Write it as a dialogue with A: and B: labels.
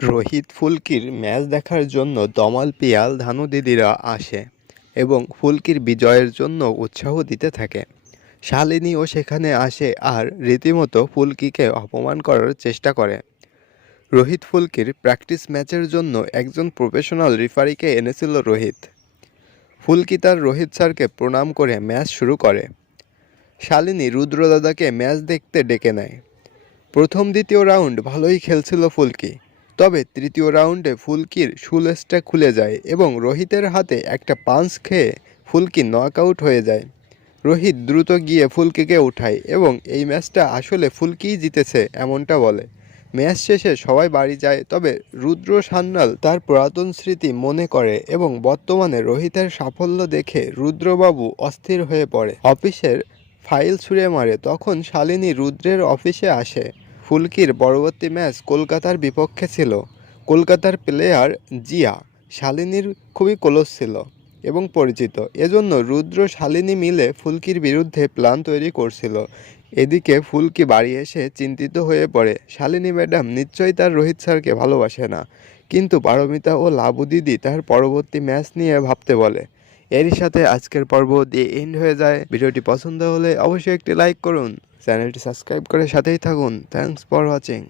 A: Rohit ফুলকির match দেখার জন্য দমাল পিয়াল ধানু দিদিরা আসে এবং ফুলকির বিজয়ের জন্য উৎসাহ দিতে থাকে। শালিনীও সেখানে আসে আর রীতিমতো ফুলকিকে অপমান করার চেষ্টা করে। রোহিত ফুলকির প্র্যাকটিস ম্যাচের জন্য একজন প্রফেশনাল রেফারিকে এনেছিল রোহিত। ফুলকি তার রোহিত স্যারকে প্রণাম করে ম্যাচ শুরু করে। শালিনী রুদ্রদাদাকে ম্যাচ দেখতে ডেকে নেয়। প্রথম দ্বিতীয় রাউন্ড ভালোই খেলছিল ফুলকি। তবে তৃতীয় রাউন্ডে ফুলকির শুলেসটা খুলে যায় এবং রোহিতের হাতে একটা পাঞ্চ খেয়ে ফুলকি নকআউট হয়ে যায়। রোহিত দ্রুত গিয়ে ফুলকিকে উঠায় এবং এই ম্যাচটা আসলে ফুলকিই জিতেছে এমনটা বলে। ম্যাচ শেষে সবাই বাড়ি যায়, তবে রুদ্র সান্যাল তার পুরাতন স্মৃতি মনে করে এবং বর্তমানে রোহিতের সাফল্য দেখে রুদ্রবাবু অস্থির হয়ে পড়ে। অফিসের ফাইল ছুঁড়ে মারে, তখন শালিনী রুদ্রের অফিসে আসে। ফুলকির পরবর্তী ম্যাচ কলকাতার বিপক্ষে ছিল। কলকাতার প্লেয়ার জিয়া শালিনীর খুবই ক্লোজ ছিল এবং পরিচিত। এজন্য রুদ্র শালিনী মিলে ফুলকির বিরুদ্ধে প্ল্যান তৈরি করছিল। এদিকে ফুলকি বাড়ি এসে চিন্তিত হয়ে পড়ে। শালিনী ম্যাডাম নিশ্চয়ই তার রোহিত স্যারকে ভালোবাসে না, কিন্তু পারমিতা ও লাবু দিদি তার পরবর্তী ম্যাচ নিয়ে ভাবতে বলে। এরই সাথে আজকের পর্ব দিয়ে এন্ড হয়ে যায়। ভিডিওটি পছন্দ হলে অবশ্যই একটি লাইক করুন। চ্যানেলটি সাবস্ক্রাইব করে সাথেই থাকুন। Thanks for watching